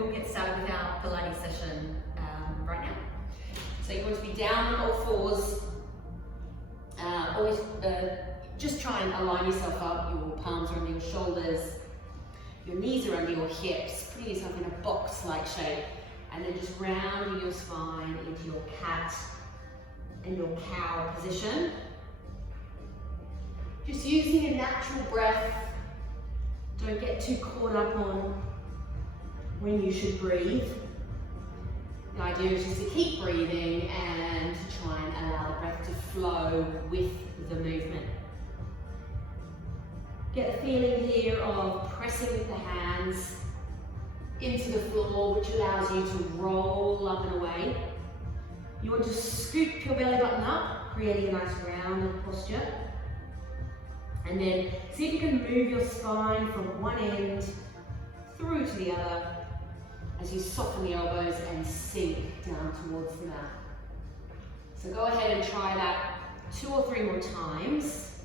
we'll get started with our Pilates session right now. So you want to be down on all fours. Always just try and align yourself up. Your palms are under your shoulders. Your knees are under your hips. Putting yourself in a box-like shape. And then just rounding your spine into your cat and your cow position. Just using a natural breath. Don't get too caught up on when you should breathe. The idea is just to keep breathing and to try and allow the breath to flow with the movement. Get the feeling here of pressing with the hands into the floor, which allows you to roll up and away. You want to scoop your belly button up, creating a nice rounded posture. And then see if you can move your spine from one end through to the other as you soften the elbows and sink down towards the mat. So go ahead and try that 2 or 3 more times.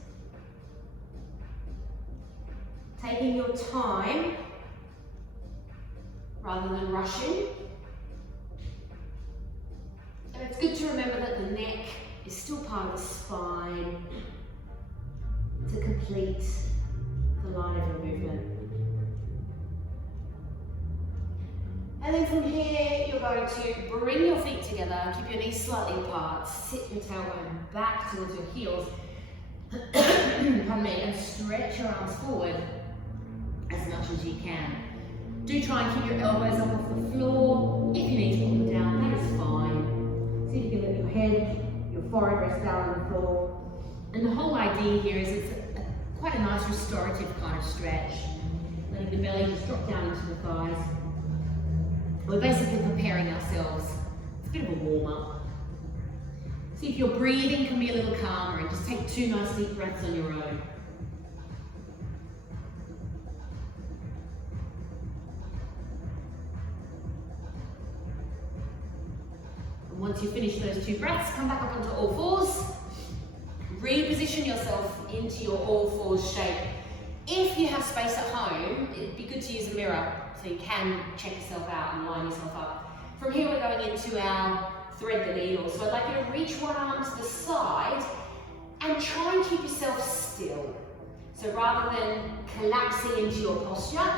Taking your time rather than rushing. And it's good to remember that the neck is still part of the spine to complete the line of your movement. And then from here, you're going to bring your feet together, keep your knees slightly apart, sit your tailbone back towards your heels, pardon me, and stretch your arms forward as much as you can. Do try and keep your elbows up off the floor. If you need to put them down, that is fine. See if you can let your head, your forehead rest down on the floor. And the whole idea here is it's quite a nice restorative kind of stretch. Letting the belly just drop down into the thighs. We're basically preparing ourselves. It's a bit of a warm-up. See if your breathing can be a little calmer and just take 2 nice deep breaths on your own. And once you finish those 2 breaths, come back up onto all fours. Reposition yourself into your all fours shape. If you have space at home, it'd be good to use a mirror so you can check yourself out and line yourself up. From here, we're going into our thread the needle. So I'd like you to reach one arm to the side and try and keep yourself still. So rather than collapsing into your posture,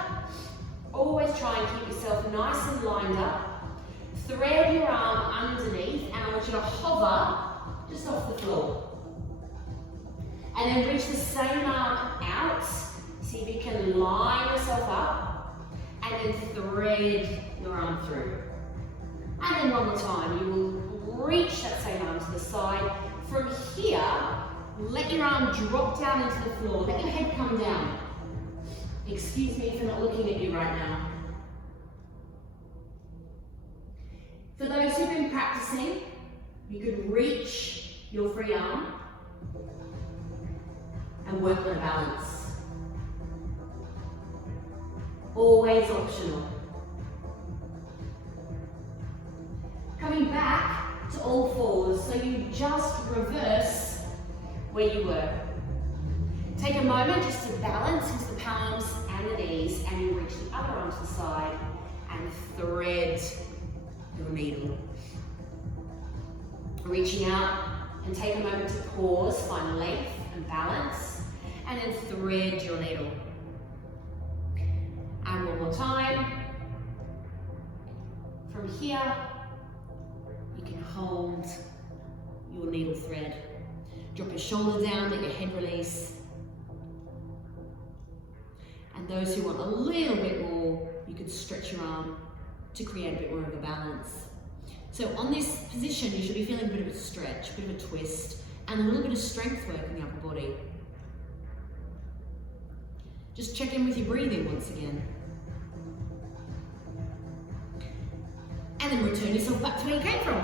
always try and keep yourself nice and lined up. Thread your arm underneath and I want you to hover just off the floor. And then reach the same arm out. See if you can line yourself up and then thread your arm through. And then one more time, you will reach that same arm to the side. From here, let your arm drop down into the floor. Let your head come down. Excuse me for not looking at you right now. For those who've been practicing, you could reach your free arm and work on a balance. Always optional. Coming back to all fours, so you just reverse where you were. Take a moment just to balance into the palms and the knees, and you reach the other arm to the side and thread your needle. Reaching out and take a moment to pause, find length and balance, and then thread your needle. And one more time. From here, you can hold your needle thread. Drop your shoulder down, let your head release. And those who want a little bit more, you could stretch your arm to create a bit more of a balance. So on this position, you should be feeling a bit of a stretch, a bit of a twist, and a little bit of strength work in the upper body. Just check in with your breathing once again. And then return yourself back to where you came from.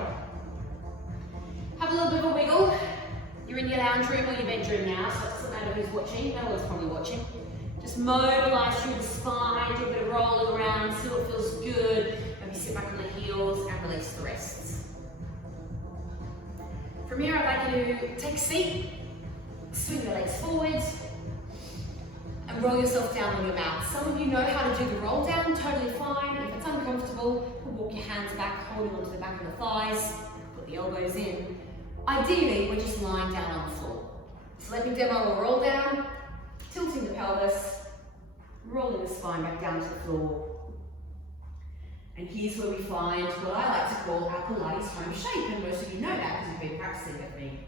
Have a little bit of a wiggle. You're in your lounge room or your bedroom now, so it doesn't matter who's watching, no one's probably watching. Just mobilise through the spine, do a bit of rolling around, see what feels good. Maybe sit back on the heels and release the wrists. From here, I'd like you to take a seat, swing the legs forward, and roll yourself down on your mat. Some of you know how to do the roll down, totally fine. If it's uncomfortable, walk your hands back, holding onto the back of the thighs, put the elbows in. Ideally, we're just lying down on the floor. So let me demo a roll down, tilting the pelvis, rolling the spine back down to the floor. And here's where we find what I like to call our Pilates home shape, and most of you know that because you've been practicing with me.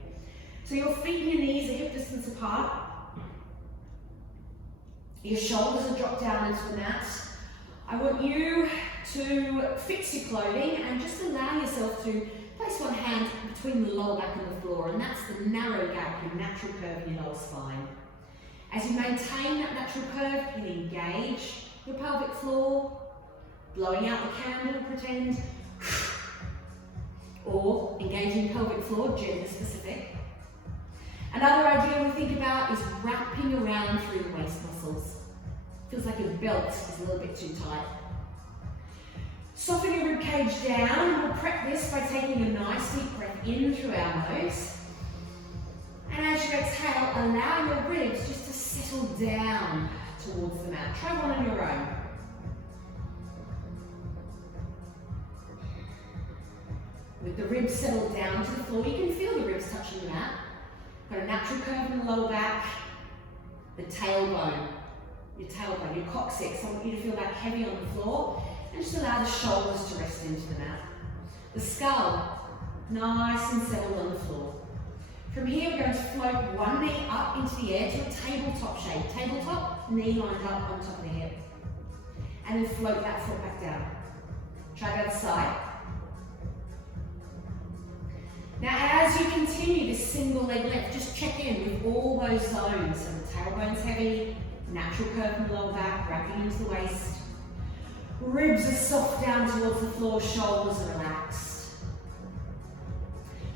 So your feet and your knees are hip distance apart. Your shoulders are dropped down into the mat. I want you to fix your clothing and just allow yourself to place one hand between the lower back and the floor, and that's the narrow gap, your natural curve in your lower spine. As you maintain that natural curve, you can engage your pelvic floor, blowing out the candle, pretend, or engaging pelvic floor, gender specific. Another idea we think about is wrapping around through the waist muscles. Feels like your belt is a little bit too tight. Soften your rib cage down. We'll prep this by taking a nice deep breath in through our nose. And as you exhale, allow your ribs just to settle down towards the mat. Try one on your own. With the ribs settled down to the floor, you can feel the ribs touching the mat. Got a natural curve in the lower back, the tailbone, your coccyx. I want you to feel that heavy on the floor, and just allow the shoulders to rest into the mat. The skull, nice and settled on the floor. From here, we're going to float one knee up into the air to a tabletop shape. Tabletop, knee lined up on top of the hip. And then float that foot back down. Try the other side. Now, as you continue this single leg lift, just check in with all those zones. So the tailbone's heavy, natural curve in the lower back, wrapping into the waist. Ribs are soft down towards the floor, shoulders are relaxed.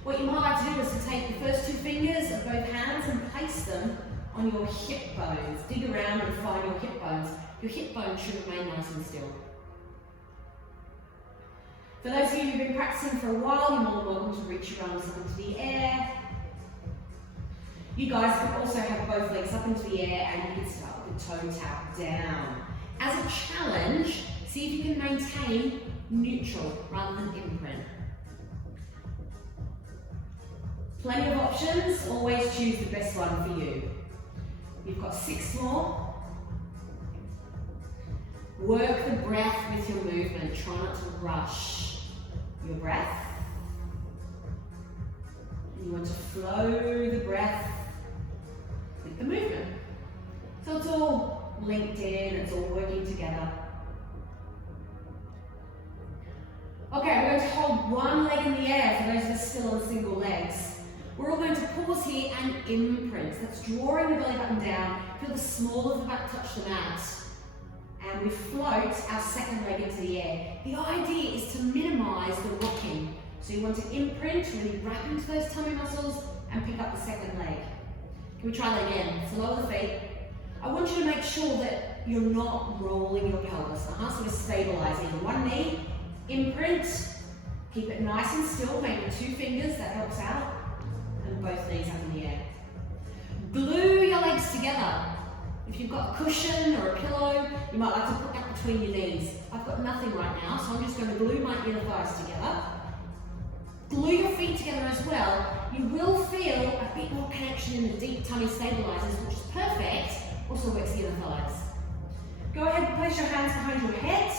What you might like to do is to take the first two fingers of both hands and place them on your hip bones. Dig around and find your hip bones. Your hip bones should remain nice and still. For those of you who've been practicing for a while, you're more than welcome to reach your arms up into the air. You guys can also have both legs up into the air, and you can start with the toe tap down. As a challenge, see if you can maintain neutral rather than imprint. Plenty of options, always choose the best one for you. You've got 6 more. Work the breath with your movement, try not to rush your breath. You want to flow the breath with the movement. So it's all linked in, it's all working together. Okay, we're going to hold one leg in the air for those that are still on single legs. We're all going to pause here and imprint. That's drawing the belly button down. Feel the small of the back touch the mat. And we float our second leg into the air. The idea is to minimize the rocking. So you want to imprint, really wrap into those tummy muscles and pick up the second leg. Can we try that again? So lower the feet. I want you to make sure that you're not rolling your pelvis. So we're stabilizing. One knee, imprint, keep it nice and still, maybe 2 fingers, that helps out. And both knees up in the air. Glue your legs together. If you've got a cushion or a pillow, you might like to put that between your knees. I've got nothing right now, so I'm just going to glue my inner thighs together. Glue your feet together as well. You will feel a bit more connection in the deep tummy stabilizers, which is perfect. Also works the inner thighs. Go ahead and place your hands behind your head.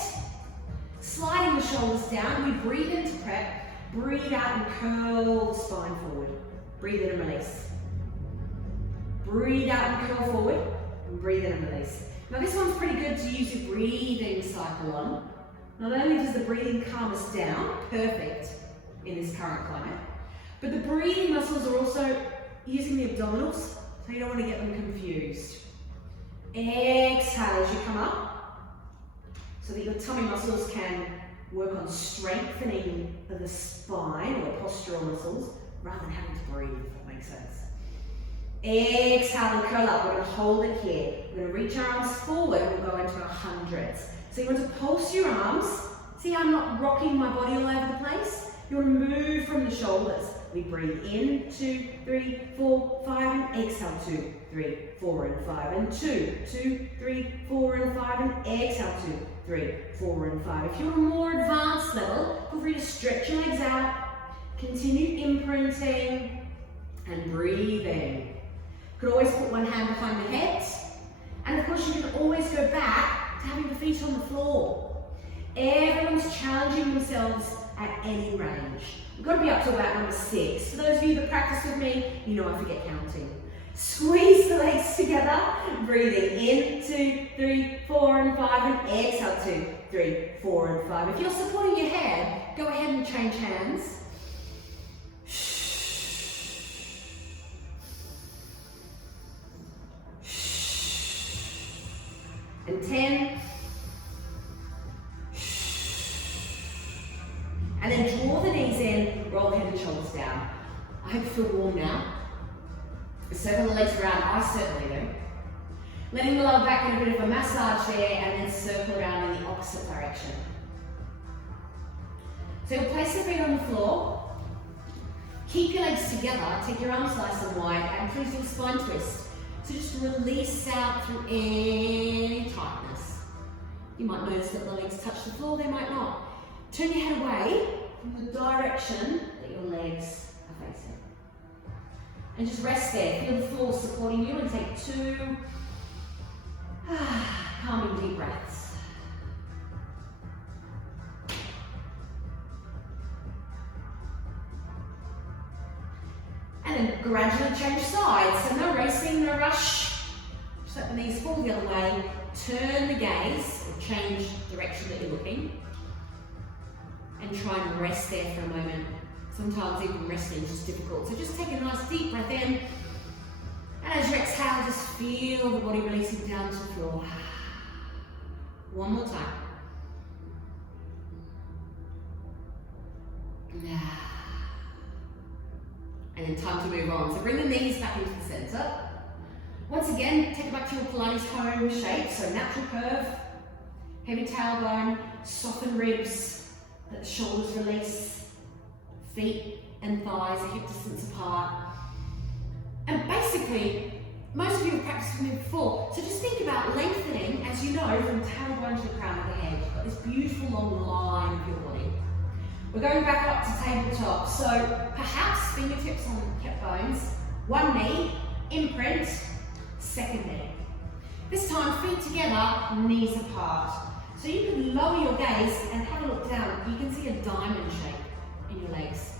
Sliding the shoulders down, we breathe in to prep. Breathe out and curl the spine forward. Breathe in and release. Breathe out and curl forward. And breathe in and release. Now this one's pretty good to use your breathing cycle on. Not only does the breathing calm us down, perfect in this current climate, but the breathing muscles are also using the abdominals, so you don't want to get them confused. Exhale as you come up, so that your tummy muscles can work on strengthening the spine or postural muscles, rather than having to breathe, if that makes sense. Exhale and curl up. We're going to hold it here. We're going to reach our arms forward. We'll go into our hundreds. So you want to pulse your arms. See how I'm not rocking my body all over the place? You want to move from the shoulders. We breathe in, 2, 3, 4, 5, and exhale, 2, 3, 4, and 5, and 2, 2, 3, 4, and 5, and exhale, 2, 3, 4, and 5. If you're a more advanced level, feel free to stretch your legs out, continue imprinting, and breathing. You could always put one hand behind the head, and of course you can always go back to having the feet on the floor. Everyone's challenging themselves at any range. We've got to be up to about number 6. For those of you that practice with me, you know I forget counting. Squeeze the legs together, breathing in, 2, 3, 4, and 5, and exhale, 2, 3, 4, and 5. If you're supporting your head, go ahead and change hands. And 10. And then draw the knees in, roll the head and shoulders down. I hope you feel warm now. Circle the legs around, I certainly do. Letting the lower back get a bit of a massage there, and then circle around in the opposite direction. So you'll place the feet on the floor. Keep your legs together, take your arms nice and wide, and please do a spine twist. So just release out through any tightness. You might notice that the legs touch the floor, they might not. Turn your head away from the direction that your legs are facing. And just rest there. Feel the floor supporting you, and take 2 calming deep breaths. And then gradually change sides. So no racing, no rush. Just let the knees fall the other way. Turn the gaze, or change direction that you're looking. And try and rest there for a moment. Sometimes even resting is just difficult. So just take a nice deep breath in. And as you exhale, just feel the body releasing down to the floor. One more time. And then time to move on. So bring the knees back into the center. Once again, take it back to your Pilates home shape. So natural curve, heavy tailbone, soften ribs, let the shoulders release, feet and thighs are hip distance apart. And basically, most of you have practiced with me before, so just think about lengthening, as you know, from tailbone to the crown of the head. You've got this beautiful long line of your body. We're going back up to tabletop, so perhaps fingertips on hip bones, one knee, imprint, second knee. This time, feet together, knees apart. So you can lower your gaze and have a look down. You can see a diamond shape in your legs.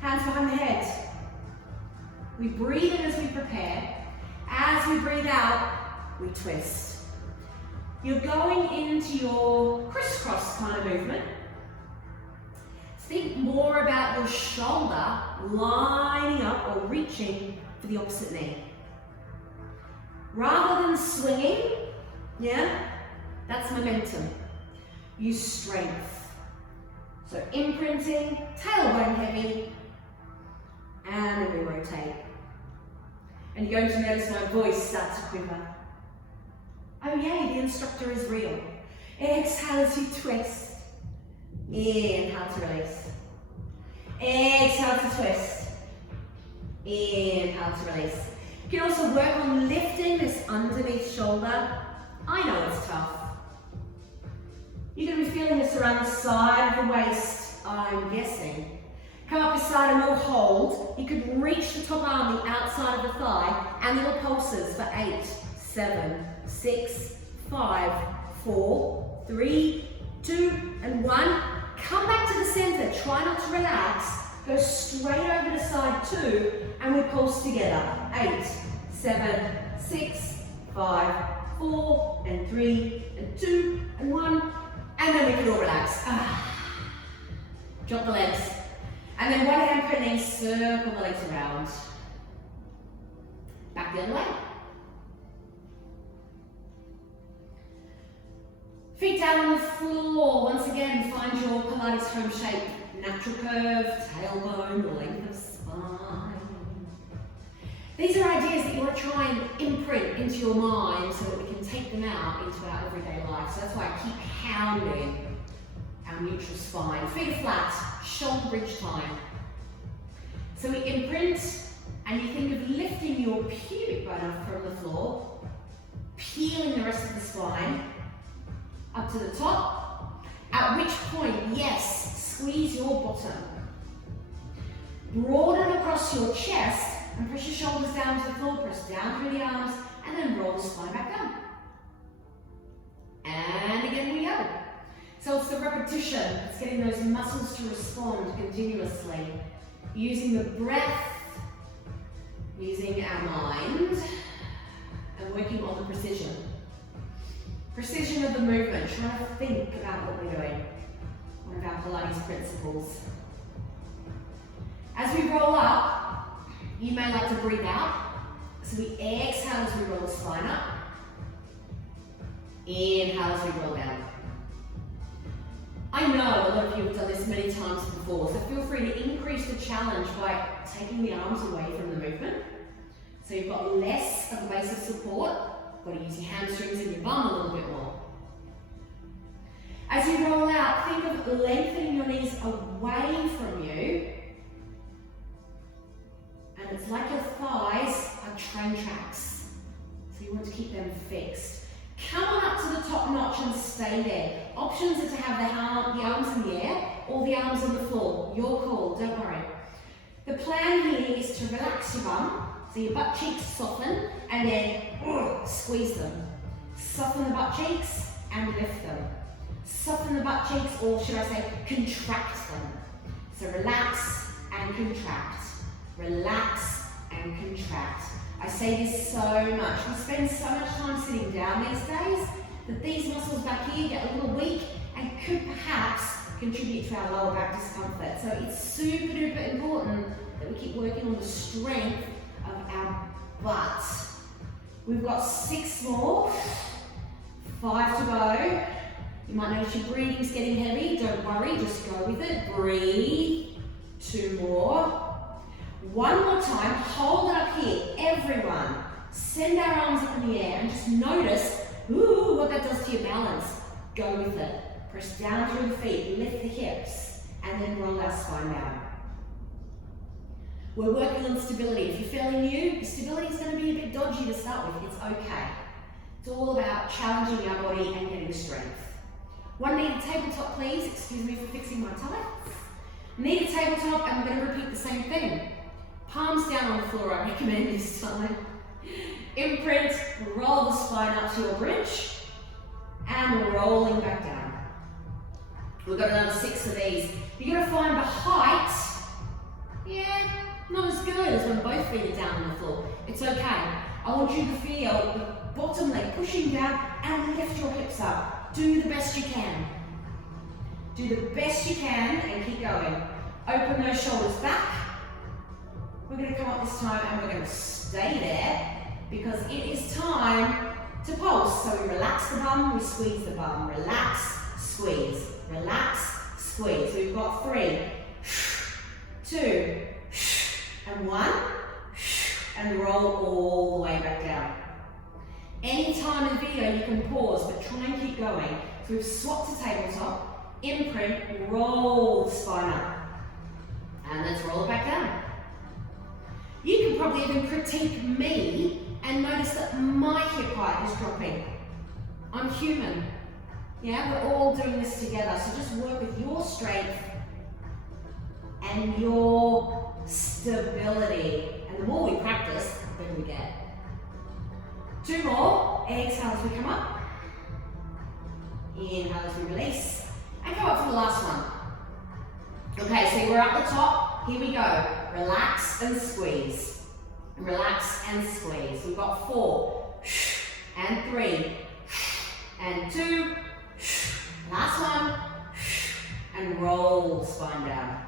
Hands behind the head. We breathe in as we prepare. As we breathe out, we twist. You're going into your crisscross kind of movement. Think more about your shoulder lining up or reaching for the opposite knee. Rather than swinging, that's momentum. Use strength. So imprinting, tailbone heavy, and then we rotate. And you're going to notice my voice start to quiver. Oh yay, the instructor is real. Exhale as you twist. Inhale to release. Exhale to twist. Inhale to release. You can also work on lifting this underneath shoulder. I know it's tough. You're going to be feeling this around the side of the waist, I'm guessing. Come up this side and we'll hold. You could reach the top arm, the outside of the thigh, and little pulses for 8, 7, 6, 5, 4, 3, 2, and 1. Come back to the center. Try not to relax. Go straight over to side 2, and we pulse together. 8, 7, 6, 5, 4, and 3, and 2, and 1. And then we can all relax. Drop the legs. And then one hand per knee, circle the legs around. Back the other way. Feet down on the floor. Once again, find your Pilates home shape. Natural curve, tailbone, length of spine. These are ideas that you want to try and imprint into your mind so that we can take them out into our everyday life. So that's why I keep hounding our neutral spine. Feet are flat, shoulder bridge time. So we imprint, and you think of lifting your pubic bone up from the floor, peeling the rest of the spine up to the top, at which point, yes, squeeze your bottom. Broaden across your chest and press your shoulders down to the floor, press down through the arms, and then roll the spine back down. And again we go. So it's the repetition, it's getting those muscles to respond continuously, using the breath, using our mind, and working on the precision. Precision of the movement, trying to think about what we're doing. One of our Pilates principles. As we roll up, you may like to breathe out. So we exhale as we roll the spine up. Inhale as we roll down. I know a lot of you have done this many times before, so feel free to increase the challenge by taking the arms away from the movement. So you've got less of a base of support, got to use your hamstrings and your bum a little bit more. As you roll out, think of lengthening your knees away from you, and it's like your thighs are train tracks, so you want to keep them fixed. Come on up to the top notch and stay there. Options are to have the arms in the air or the arms on the floor. Your call, don't worry. The plan here is to relax your bum, so your butt cheeks soften, and then squeeze them. Soften the butt cheeks and lift them. Soften the butt cheeks, or should I say, contract them. So relax and contract. Relax and contract. I say this so much. We spend so much time sitting down these days that these muscles back here get a little weak and could perhaps contribute to our lower back discomfort. So it's super duper important that we keep working on the strength of our butt. We've got 6 more, 5 to go. You might notice your breathing's getting heavy. Don't worry, just go with it. Breathe. 2 more. 1 more time, hold it up here, everyone. Send our arms up in the air and just notice, what that does to your balance. Go with it. Press down through the feet, lift the hips, and then roll our spine down. We're working on stability. If you're fairly new, the stability is going to be a bit dodgy to start with. It's okay. It's all about challenging our body and getting strength. 1 knee to tabletop, please. Excuse me for fixing my tights. Knee to tabletop, and we're going to repeat the same thing. Palms down on the floor, I recommend this time. Imprint, roll the spine up to your bridge, and rolling back down. We've got another 6 of these. You've got to find the height, not as good as when both feet are down on the floor. It's okay. I want you to feel the bottom leg pushing down and lift your hips up. Do the best you can. Do the best you can and keep going. Open those shoulders back. We're going to come up this time and we're going to stay there because it is time to pulse. So we relax the bum, we squeeze the bum. Relax, squeeze. Relax, squeeze. So we've got 3, 2, and 1, and roll all the way back down. Any time in the video you can pause, but try and keep going. So we've swapped to tabletop, imprint, roll the spine up. And let's roll it back down. You can probably even critique me and notice that my hip height is dropping. I'm human. We're all doing this together. So just work with your strength and your stability. And the more we practice, the better we get. 2 more. Exhale as we come up. Inhale as we release. And go up to the last one. Okay, so we're at the top. Here we go. Relax and squeeze. Relax and squeeze. We've got 4, and 3, and 2, last one, and roll the spine down.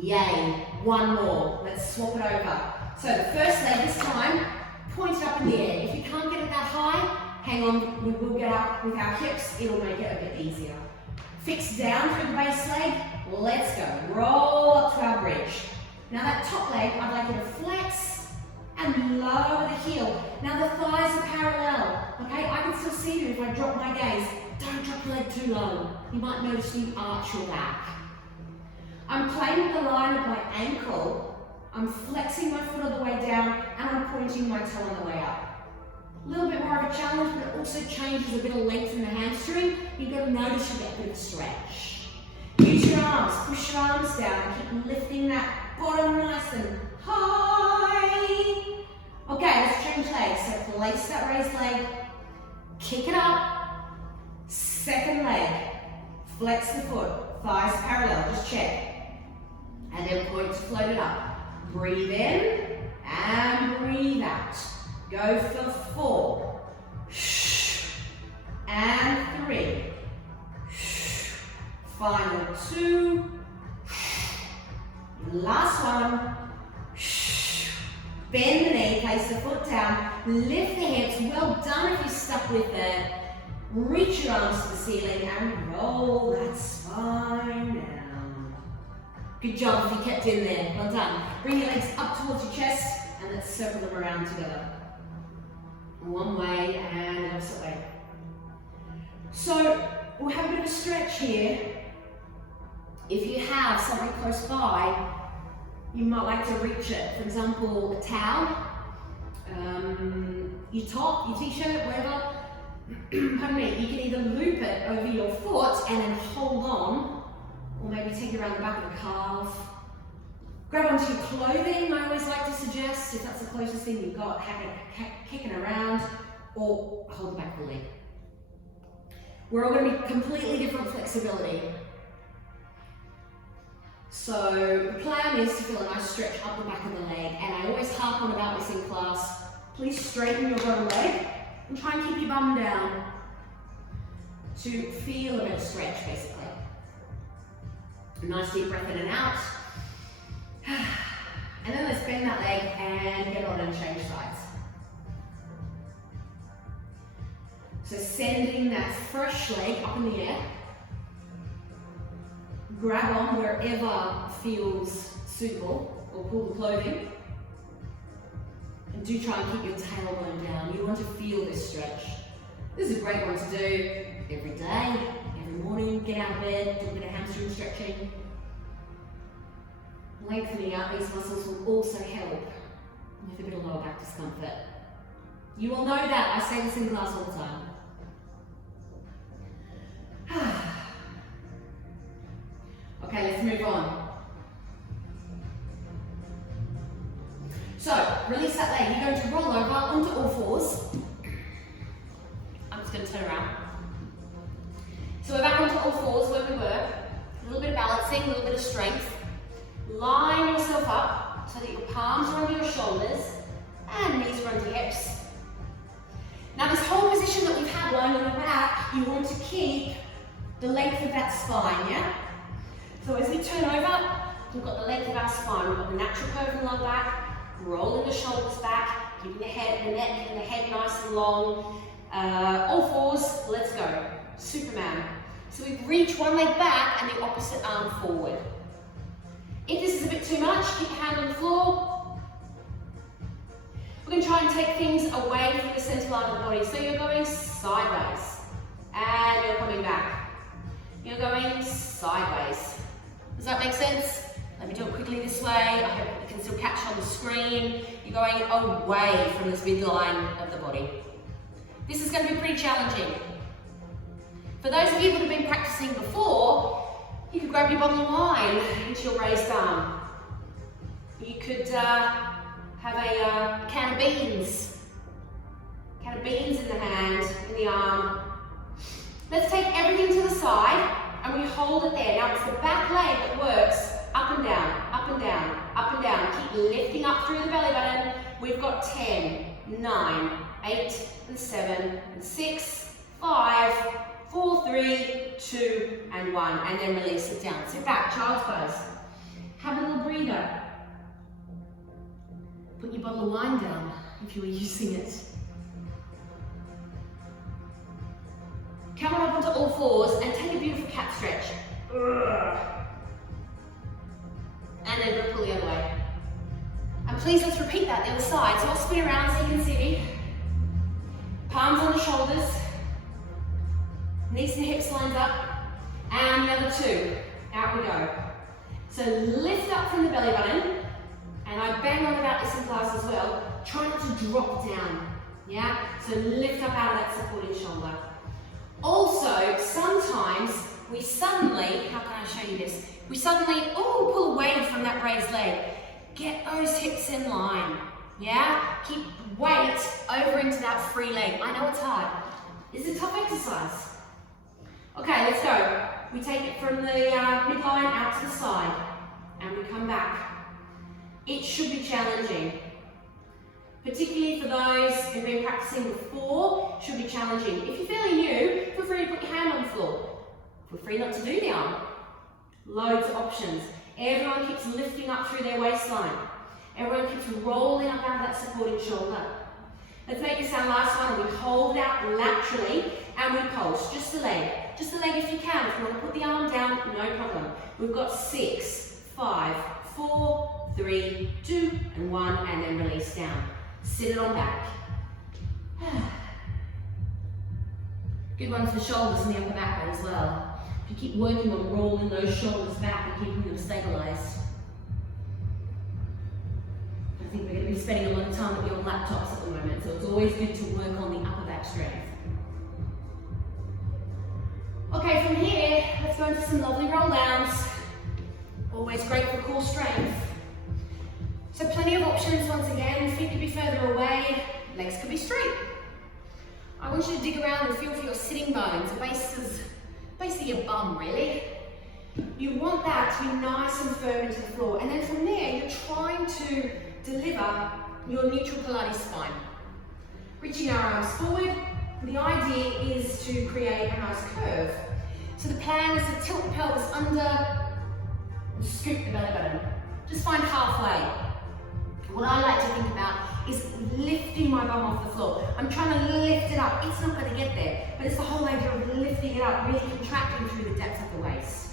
Yay, 1 more. Let's swap it over. So the first leg this time, point it up in the air. If you can't get it that high, hang on, we will get up with our hips. It'll make it a bit easier. Fix down through the base leg. Let's go. Roll up to our bridge. Now that top leg, I'd like you to flex and lower the heel. Now the thighs are parallel, okay? I can still see you if I drop my gaze. Don't drop your leg too low. You might notice you arch your back. I'm playing with the line of my ankle. I'm flexing my foot all the way down and I'm pointing my toe on the way up. A little bit more of a challenge, but it also changes a bit of length in the hamstring. You've got to notice you get a bit of stretch. Use your arms, push your arms down and keep lifting that bottom nice and high. Okay, let's change legs. So place that raised leg, kick it up, second leg, flex the foot, thighs parallel, just check. And then point to float it up. Breathe in and breathe out. Go for 4. And 3. Final 2. Last one. Bend the knee, place the foot down, lift the hips. Well done if you're stuck with it. Reach your arms to the ceiling and roll that spine down. Good job if you kept in there. Well done. Bring your legs up towards your chest and let's circle them around together. One way and the opposite way. So we'll have a bit of a stretch here. If you have something close by, you might like to reach it. For example, a towel, your top, your t-shirt, whatever. Pardon me, you can either loop it over your foot and then hold on, or maybe take it around the back of the calf. Grab onto your clothing, I always like to suggest, if that's the closest thing you've got, kicking around, or hold the back of the leg. We're all going to be completely different flexibility. So the plan is to feel a nice stretch up the back of the leg, and I always harp on about this in class. Please straighten your bottom leg and try and keep your bum down to feel a bit of stretch, basically. A nice deep breath in and out. And then let's bend that leg and get on and change sides. So sending that fresh leg up in the air. Grab on wherever feels suitable, or pull the clothing. And do try and keep your tailbone down. You want to feel this stretch. This is a great one to do every day, every morning. Get out of bed, do a bit of hamstring stretching. Lengthening out these muscles will also help with a bit of lower back discomfort. You will know that, I say this in class all the time. Okay, let's move on. So, release that leg. You're going to roll over onto all fours. I'm just going to turn around. So we're back onto all fours where we were. A little bit of balancing, a little bit of strength. Line yourself up so that your palms are under your shoulders and knees are under your hips. Now this whole position that we've had lying on the back, you want to keep the length of that spine, yeah? So as we turn over, we've got the length of our spine. We've got the natural curve in the lower back, rolling the shoulders back, keeping the head, the neck and the head nice and long. All fours, let's go. Superman. So we reach one leg back and the opposite arm forward. If this is a bit too much, keep your hand on the floor. We're going to try and take things away from the center line of the body. So you're going sideways and you're coming back. You're going sideways. Does that make sense? Let me do it quickly this way. I hope you can still catch on the screen. You're going away from this midline of the body. This is going to be pretty challenging. For those of you that have been practicing before, you could grab your bottle of wine into your raised arm. You could have a can of beans. Can of beans in the hand, in the arm. Let's take everything to the side and we hold it there. Now it's the back leg that works. Up and down, up and down, up and down. Keep lifting up through the belly button. We've got 10, 9, 8, and 7, and 6, 5, 4, 3, 2, and 1. And then release it down. Sit back, child's pose. Have a little breather. Put your bottle of wine down if you were using it. Come on up onto all fours and take a beautiful cat stretch. And then we'll pull the other way. And please let's repeat that the other side. So I'll spin around so you can see me. Palms on the shoulders. Knees and hips lined up. And the other two. Out we go. So lift up from the belly button, and I bang on about this in class as well. Try not to drop down, yeah? So lift up out of that supporting shoulder. Also, sometimes we suddenly, how can I show you this? We suddenly, pull away from that raised leg. Get those hips in line, yeah? Keep weight over into that free leg. I know it's hard. It's a tough exercise. Okay, let's go. We take it from the midline out to the side, and we come back. It should be challenging. Particularly for those who've been practicing before, should be challenging. If you're fairly new, feel free to put your hand on the floor. Feel free not to do the arm. Loads of options. Everyone keeps lifting up through their waistline. Everyone keeps rolling up out of that supporting shoulder. Let's make this our last one. We hold out laterally and we pulse. Just the leg. Just the leg if you can. If you want to put the arm down, no problem. We've got 6, 5, 4, 3, 2, and 1, and then release down. Sit it on back. Good one for shoulders and the upper back as well. If you keep working on rolling those shoulders back and keeping them stabilised. I think we're going to be spending a lot of time with your laptops at the moment, so it's always good to work on the upper back strength. Okay, from here, let's go into some lovely roll downs. Always great for core strength. So plenty of options once again. Feet could be further away, legs could be straight. I want you to dig around and feel for your sitting bones, the base of your bum really. You want that to be nice and firm into the floor, and then from there you're trying to deliver your neutral Pilates spine. Reaching our arms forward, the idea is to create a nice curve. So the plan is to tilt the pelvis under and scoop the belly button. Just find halfway. What I like to think about is lifting my bum off the floor. I'm trying to lift it up. It's not going to get there, but it's the whole idea of lifting it up, really contracting through the depth of the waist.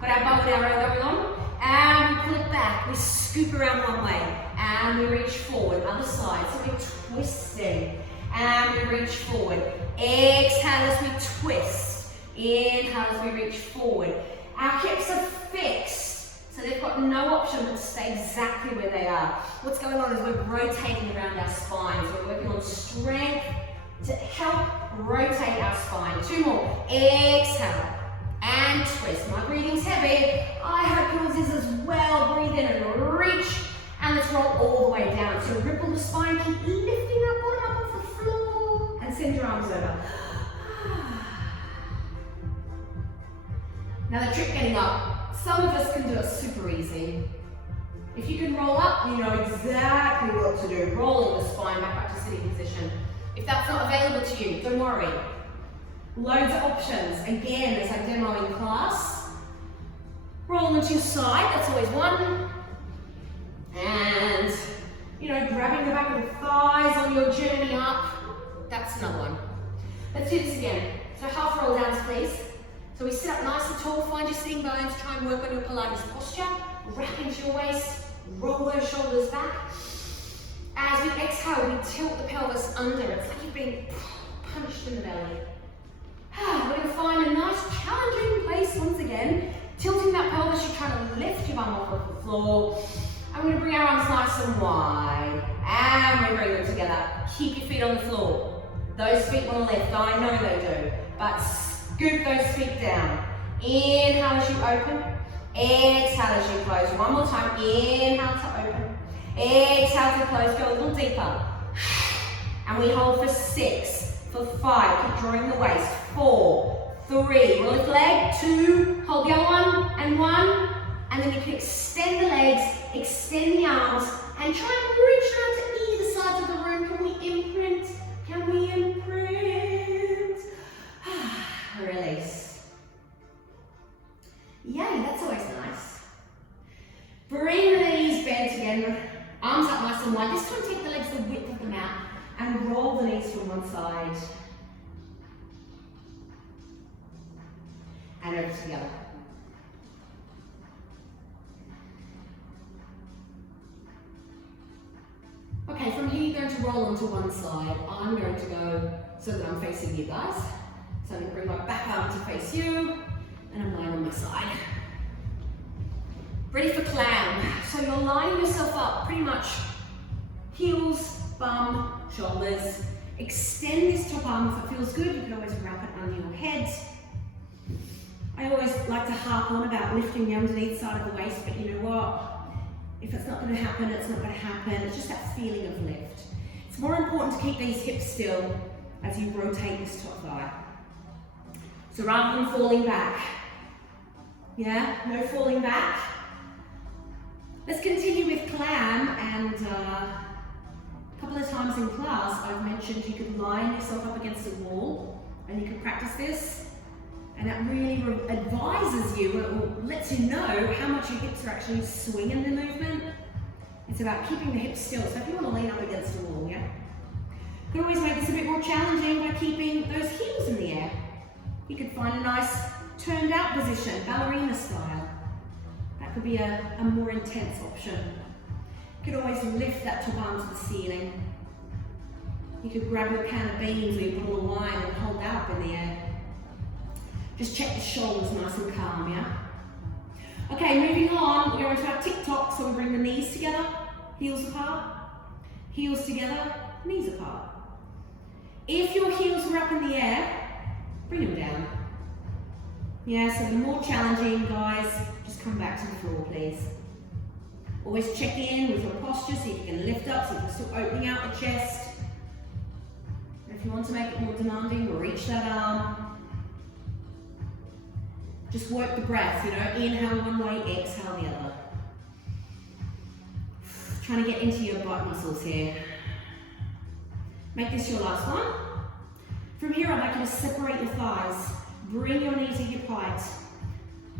Got our bum and our arrow going on, and we pull it back. We scoop around one way, and we reach forward. Other side, so we're twisting, and we reach forward. Exhale as we twist. Inhale as we reach forward. Our hips are fixed. So they've got no option but to stay exactly where they are. What's going on is we're rotating around our spines. We're working on strength to help rotate our spine. 2 more. Exhale and twist. My breathing's heavy. I hope yours is as well. Breathe in and reach. And let's roll all the way down. So ripple the spine. Keep lifting up, bottom up off the floor. And send your arms over. Now the trick getting up. Some of us can do it super easy. If you can roll up, you know exactly what to do. Rolling the spine back up to sitting position. If that's not available to you, don't worry. Loads of options. Again, as I demo in class. Rolling to your side, that's always one. And, grabbing the back of the thighs on your journey up. That's another one. Let's do this again. So half roll downs, please. So we sit up nice and tall, find your sitting bones, try and work on your Pilates posture, wrap into your waist, roll those shoulders back. As we exhale, we tilt the pelvis under. It's like you've been punched in the belly. We're going to find a nice challenging place once again. Tilting that pelvis, you're trying to lift your bum off the floor. And we're going to bring our arms nice and wide. And we bring them together. Keep your feet on the floor. Those feet want to lift, I know they do. But scoop those feet down. Inhale as you open. Exhale as you close. One more time. Inhale to open. Exhale to close. Go a little deeper. And we hold for 6, for 5. Keep drawing the waist. 4, 3. We'll lift leg. 2. Hold the other one. And 1. And then you can extend the legs, extend the arms, and try and reach out to either side of the room. Can we imprint? Can we imprint? Release. Yay, that's always nice. Bring the knees bent again, arms up nice and wide. This time take the legs the width of the mat and roll the knees from one side and over to the other. Okay, from here you're going to roll onto one side. I'm going to go so that I'm facing you guys. So I'm going to bring my back arm to face you, and I'm lying on my side. Ready for clown. So you're lining yourself up pretty much heels, bum, shoulders. Extend this top arm if it feels good. You can always wrap it under your head. I always like to harp on about lifting the underneath side of the waist, but you know what? If it's not going to happen, it's not going to happen. It's just that feeling of lift. It's more important to keep these hips still as you rotate this top thigh. So rather than falling back, yeah, no falling back. Let's continue with clam, and a couple of times in class I've mentioned you could line yourself up against a wall and you can practice this, and that really advises you, or lets you know how much your hips are actually swinging the movement. It's about keeping the hips still. So if you want to lean up against a wall, yeah, you can always make this a bit more challenging by keeping those heels in the air. You could find a nice turned out position, ballerina style. That could be a more intense option. You could always lift that top arm to the ceiling. You could grab your can of beans or your bottle of wine and hold that up in the air. Just check the shoulders nice and calm, yeah? Okay, moving on, we're going to our tick-tock, so we bring the knees together, heels apart, heels together, knees apart. If your heels were up in the air, bring them down. Yeah, so the more challenging, guys, just come back to the floor, please. Always check in with your posture, see if you can lift up, see if you're still opening out the chest. And if you want to make it more demanding, reach that arm. Just work the breath, you know, inhale one way, exhale the other. Trying to get into your butt muscles here. Make this your last one. From here, I'd like you to separate your thighs. Bring your knee to hip height.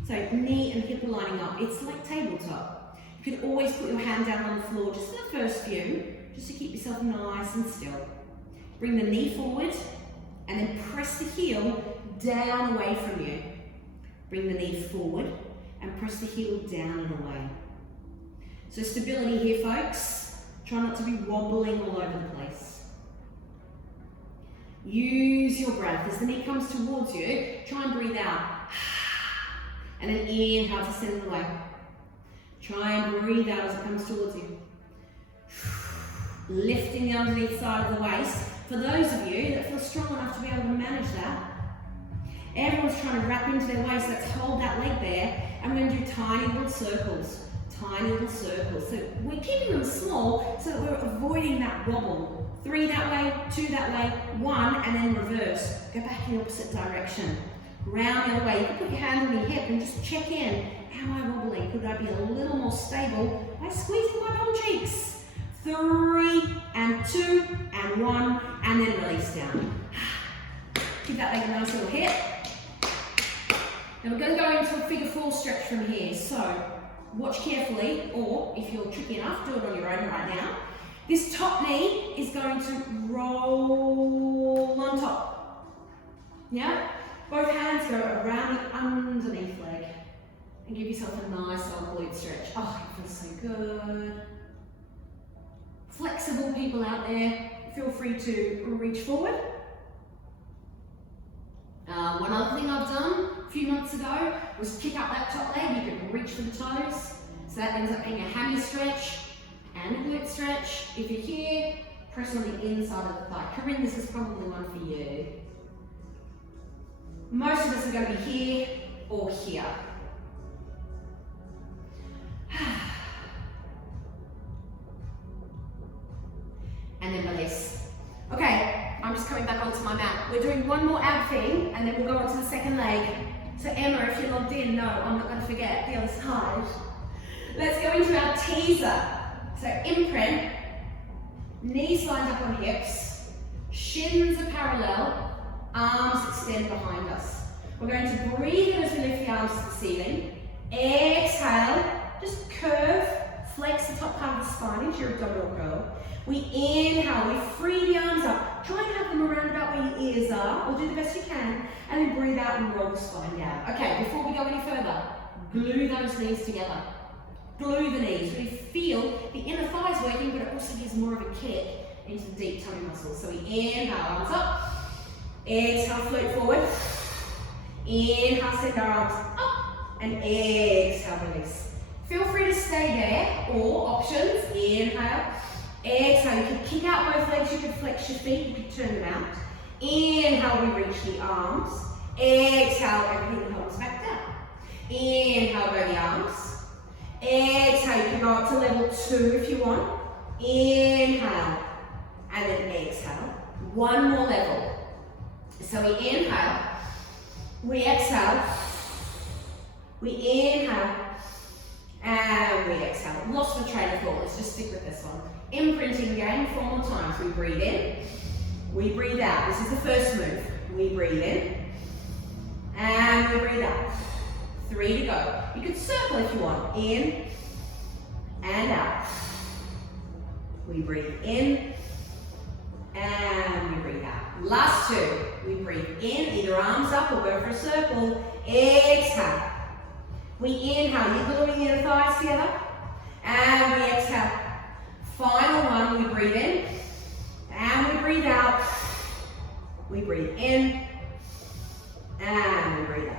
So knee and hip are lining up. It's like tabletop. You can always put your hand down on the floor just for the first few, just to keep yourself nice and still. Bring the knee forward and then press the heel down away from you. Bring the knee forward and press the heel down and away. So stability here, folks. Try not to be wobbling all over the place. Use your breath. As the knee comes towards you, try and breathe out. And then inhale to send it away. Try and breathe out as it comes towards you. Lifting the underneath side of the waist. For those of you that feel strong enough to be able to manage that, everyone's trying to wrap into their waist. Let's hold that leg there. And we're going to do tiny little circles. Tiny little circles. So we're keeping them small so that we're avoiding that wobble. 3 that way, 2 that way, 1, and then reverse. Go back in the opposite direction. Round the other way. You can put your hand on your hip and just check in. Am I wobbling? Could I be a little more stable by squeezing my bum cheeks? 3 and 2 and 1, and then release down. Give that leg a nice little hit. Now we're going to go into a figure 4 stretch from here. So watch carefully, or if you're tricky enough, do it on your own right now. This top knee is going to roll on top. Yeah? Both hands go around the underneath leg and give yourself a nice old glute stretch. Oh, it feels so good. Flexible people out there, feel free to reach forward. One other thing I've done a few months ago was kick up that top leg. You can reach for the toes. So that ends up being a hammy stretch and a glute stretch. If you're here, press on the inside of the thigh. Corinne, this is probably one for you. Most of us are going to be here or here. And then release. Okay, I'm just coming back onto my mat. We're doing one more ab thing and then we'll go on to the second leg. So Emma, if you're logged in, no, I'm not going to forget the other side. Let's go into our teaser. So imprint, knees lined up on hips, shins are parallel, arms extend behind us. We're going to breathe in as we lift the arms to the ceiling. Exhale, just curve, flex the top part of the spine into your abdominal curl. We inhale, we free the arms up. Try and have them around about where your ears are, or do the best you can, and then breathe out and roll the spine down. Okay, before we go any further, glue those knees together. Glue the knees. Really feel the inner thighs working, but it also gives more of a kick into the deep tummy muscles. So we inhale, arms up. Exhale, float forward. Inhale, send our arms up. And exhale, release. Feel free to stay there, or options, inhale, exhale. You can kick out both legs, you can flex your feet, you can turn them out. Inhale, we reach the arms. Exhale, everything comes back down. Inhale, go the arms. Exhale, you can go up to level 2 if you want. Inhale, and then exhale. One more level. So we inhale, we exhale, we inhale, and we exhale. Lost my train of thought, let's just stick with this one. Imprinting again, 4 more times. We breathe in, we breathe out. This is the first move. We breathe in, and we breathe out. 3 to go. You can circle if you want. In, and out. We breathe in, and we breathe out. Last 2. We breathe in, either arms up or go for a circle. Exhale. We inhale, you're gluing the thighs together. And we exhale. Final one, we breathe in. And we breathe out. We breathe in. And we breathe out.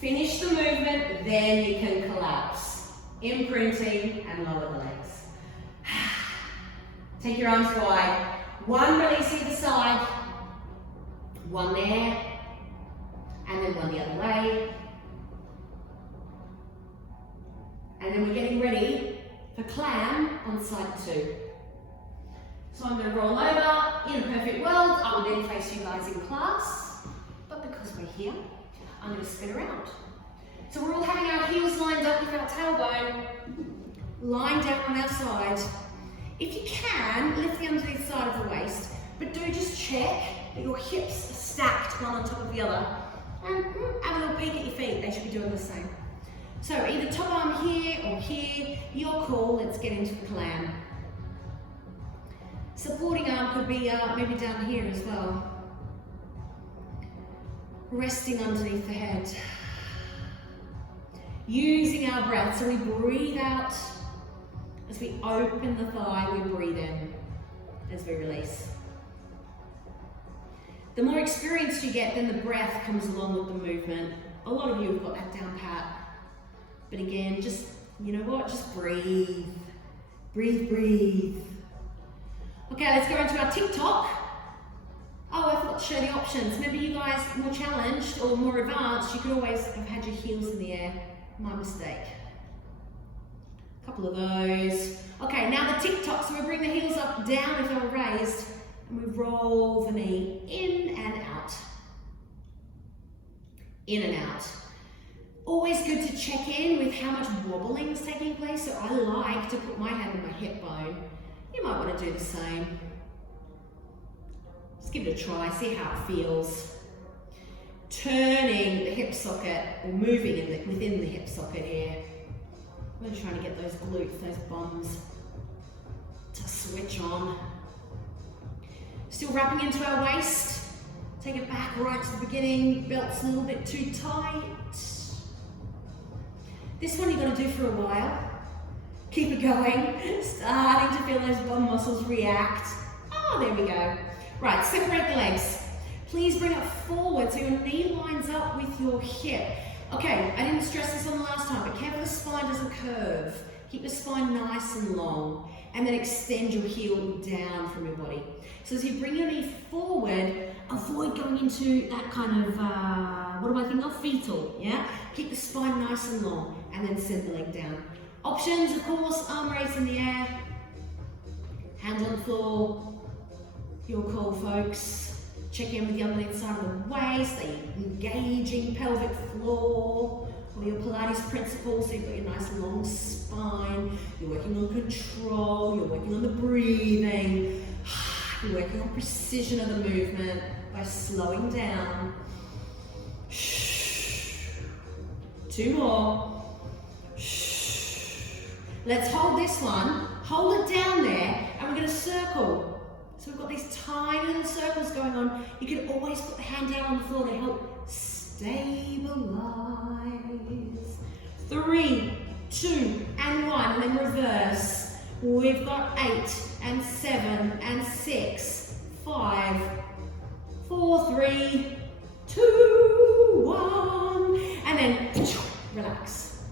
Finish the movement, then you can collapse. Imprinting and lower the legs. Take your arms wide. 1 release either side. 1 there. And then 1 the other way. And then we're getting ready for clam on side 2. So I'm going to roll over. In a perfect world, I will then face you guys in class. But because we're here, I'm going to spin around. So we're all having our heels lined up with our tailbone lying down on our side. If you can, lift the underneath side of the waist, but do just check that your hips are stacked one on top of the other. And have a little peek at your feet, they should be doing the same. So either top arm here or here, your call, let's get into the clam. Supporting arm could be maybe down here as well. Resting underneath the head. Using our breath, so we breathe out. As we open the thigh, we breathe in as we release. The more experience you get, then the breath comes along with the movement. A lot of you have got that down pat. But again, just, you know what, just breathe. Breathe, breathe. Okay, let's go into our TikTok. Oh, I forgot to show the options. Remember, you guys more challenged or more advanced, you could always have had your heels in the air. My mistake. Couple of those. Okay, now the TikTok. So we bring the heels up, down if they're raised, and we roll the knee in and out. In and out. Always good to check in with how much wobbling is taking place. So I like to put my hand on my hip bone. You might want to do the same. Just give it a try, see how it feels. Turning the hip socket, or moving within the hip socket here. Really trying to get those glutes, those bums to switch on. Still wrapping into our waist. Take it back right to the beginning. Belt's a little bit too tight. This one you're going to do for a while. Keep it going. Starting to feel those bum muscles react. Oh, there we go. Right, separate the legs. Please bring it forward so your knee lines up with your hip. Okay, I didn't stress this on the last time, but careful the spine doesn't curve. Keep the spine nice and long, and then extend your heel down from your body. So as you bring your knee forward, avoid going into that kind of, what do I think of? Fetal, yeah? Keep the spine nice and long, and then send the leg down. Options, of course, arm raised in the air, hands on the floor, your call, folks. Check in with the underneath side of the waist, are you engaging pelvic floor, or your Pilates principles, so you've got your nice long spine, you're working on control, you're working on the breathing, you're working on precision of the movement by slowing down. 2 more. Let's hold this one, hold it down there, and we're going to circle. So we've got these tiny little circles going on. You can always put the hand down on the floor to help stabilize. 3, 2, and 1, and then reverse. We've got 8, and 7, and 6, 5, 4, 3, 2, 1, and then relax.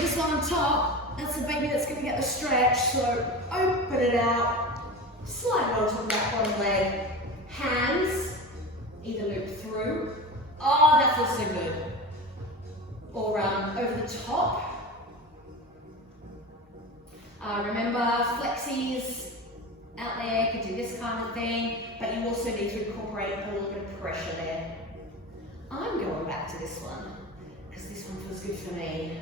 this one on top, that's the baby that's going to get the stretch. So open it out, slide it on top of that bottom leg. Hands, either loop through. Oh, that feels so good. Or over the top. Remember, flexies out there can do this kind of thing, but you also need to incorporate a little bit of pressure there. I'm going back to this one, because this one feels good for me.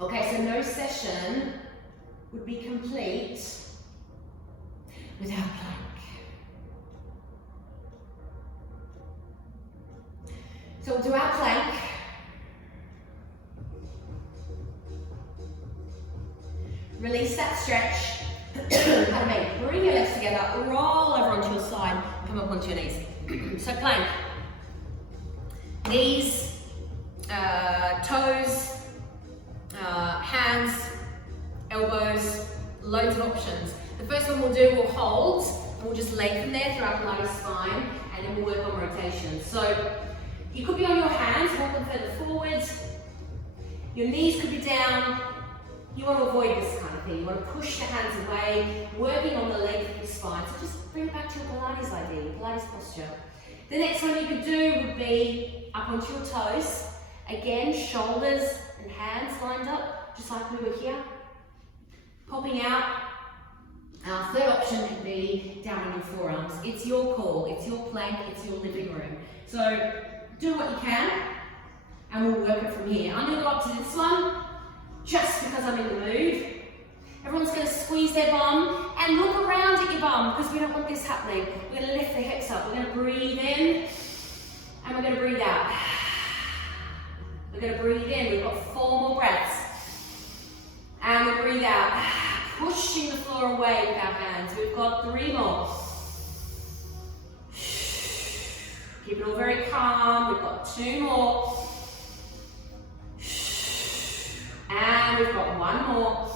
Okay, so no session would be complete without plank. So we'll do our plank. Release that stretch. Pardon me. Bring your legs together, roll over onto your side, come up onto your knees. So plank. Knees, toes, hands, elbows, loads of options. The first one we'll do, we'll hold, and we'll just lengthen there through our Pilates spine, and then we'll work on rotation. So you could be on your hands, walk them further forwards. Your knees could be down. You want to avoid this kind of thing. You want to push the hands away, working on the length of your spine. So just bring it back to your Pilates idea, your Pilates posture. The next one you could do would be up onto your toes. Again, shoulders and hands lined up, just like we were here. Popping out. Our third option could be down on your forearms. It's your call, it's your plank, it's your living room. So do what you can, and we'll work it from here. I'm going to go up to this one, just because I'm in the mood. Everyone's going to squeeze their bum and look around at your bum, because we don't want this happening. We're going to lift the hips up. We're going to breathe in, and we're going to breathe out. We're going to breathe in. We've got 4 more breaths. And we breathe out, pushing the floor away with our hands. We've got 3 more. Keep it all very calm. We've got 2 more. And we've got 1 more.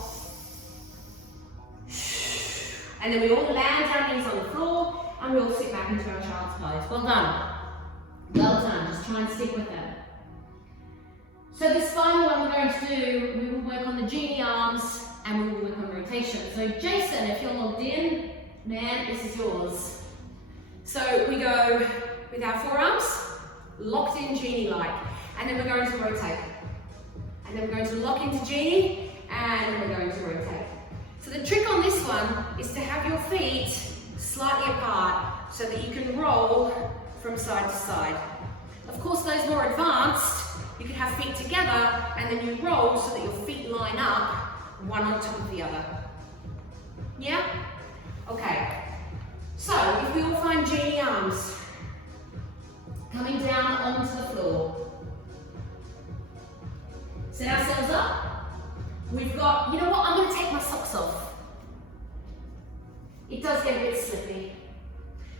And then we all land our knees on the floor, and we all sit back into our child's pose. Well done. Well done. Just try and stick with it. So this final one we're going to do, we will work on the genie arms, and we will work on rotation. So Jason, if you're logged in, man, this is yours. So we go with our forearms, locked in genie-like, and then we're going to rotate. And then we're going to lock into genie, and then we're going to rotate. So the trick on this one is to have your feet slightly apart so that you can roll from side to side. Of course, those more advanced, you can have feet together, and then you roll so that your feet line up, one on top of the other. Yeah? Okay. So, if we all find genie arms, coming down onto the floor. Set ourselves up. We've got, you know what, I'm going to take my socks off. It does get a bit slippy.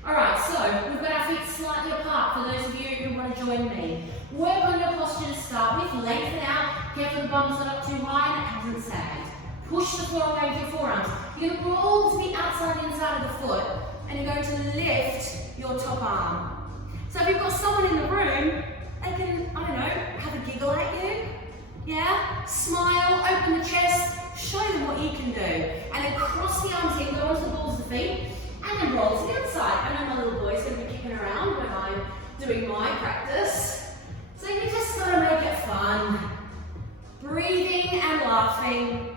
Alright, so we've got our feet slightly apart for those of you who want to join me. Work on your posture to start with, lengthen out, careful the bum's not up too high and it hasn't sagged. Push the floor away with your forearms. You're going to roll to the outside and inside of the foot, and you're going to lift your top arm. So if you've got someone in the room, they can, I don't know, have a giggle at you. Yeah? Smile, open the chest, show them what you can do. And then cross the arms in, go onto the balls of the feet, and then roll to the other side. I know my little boy's going to be kicking around when I'm doing my practice. So you just got to make it fun. Breathing and laughing.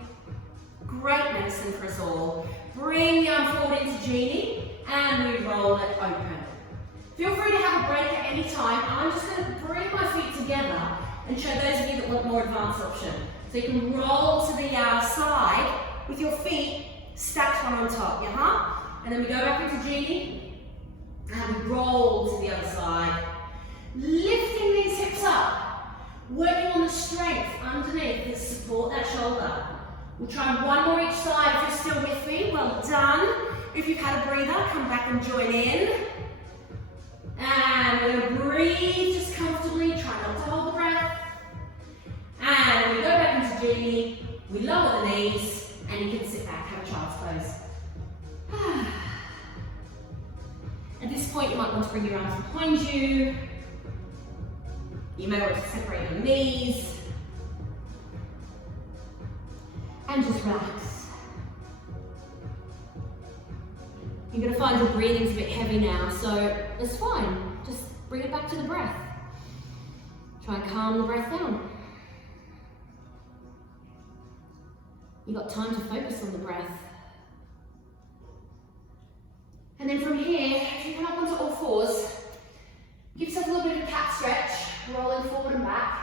Great medicine for us all. Bring the arm forward into genie, and we roll it open. Feel free to have a break at any time. I'm just going to bring my feet together and show those of you that want more advanced option. So you can roll to the side with your feet stacked one on top, And then we go back into genie, and we roll to the other side. Lifting these hips up, working on the strength underneath to support that shoulder. We'll try one more each side. If you're still with me, well done. If you've had a breather, come back and join in. And we're going to breathe just comfortably, try not to hold the breath. And we go back into genie, we lower the knees, and you can sit back, have a child's pose. At this point, you might want to bring your arms behind you. You may want to separate your knees. And just relax. You're going to find your breathing's a bit heavy now, so it's fine. Just bring it back to the breath. Try and calm the breath down. You've got time to focus on the breath. And then from here, if you come up onto all fours, give yourself a little bit of a cat stretch, rolling forward and back.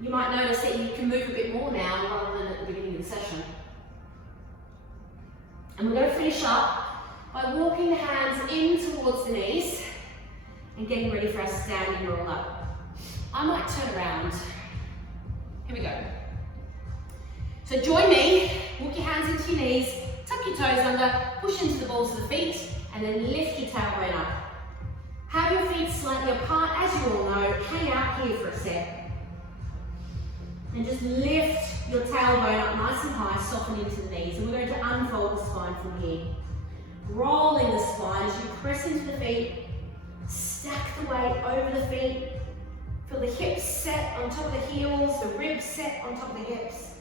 You might notice that you can move a bit more now rather than at the beginning of the session. And we're going to finish up by walking the hands in towards the knees and getting ready for our standing roll up. I might turn around. Here we go. So join me, walk your hands into your knees, tuck your toes under, push into the balls of the feet, and then lift your tailbone up. Have your feet slightly apart, as you all know, hang out here for a sec. And just lift your tailbone up nice and high, soften into the knees. And we're going to unfold the spine from here. Rolling the spine as you press into the feet, stack the weight over the feet. Feel the hips set on top of the heels, the ribs set on top of the hips.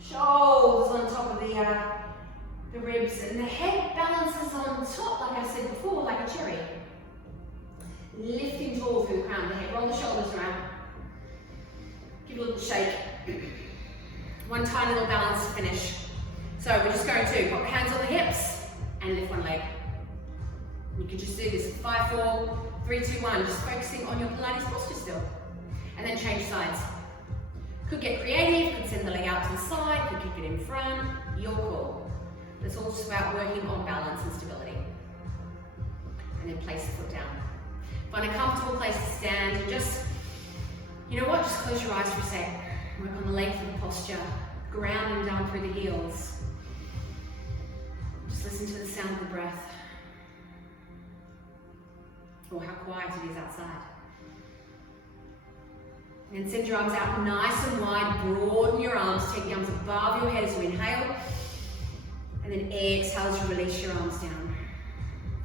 Shoulders on top of the ribs, and the head balances on top, like I said before, like a cherry. Lifting tall through the crown of the head, roll the shoulders around. Give a little shake. One tiny little balance to finish. So we're just going to put your hands on the hips and lift one leg. You can just do this 5, 4, 3, 2, 1, just focusing on your Pilates posture still. And then change sides. Could get creative, could send the leg out to the side, could kick it in front, your call. It's all just about working on balance and stability. And then place the foot down. Find a comfortable place to stand. Just, you know what, just close your eyes for a sec. Work on the length of the posture, grounding down through the heels. Just listen to the sound of the breath. Or how quiet it is outside. And send your arms out nice and wide, broaden your arms, take the arms above your head as you inhale. And then exhale as you release your arms down.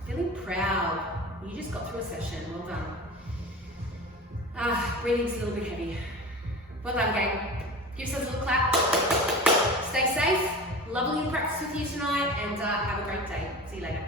Feeling proud. You just got through a session, well done. Breathing's a little bit heavy. Well done, gang. Give yourselves a little clap. Stay safe. Lovely practice with you tonight, and have a great day. See you later.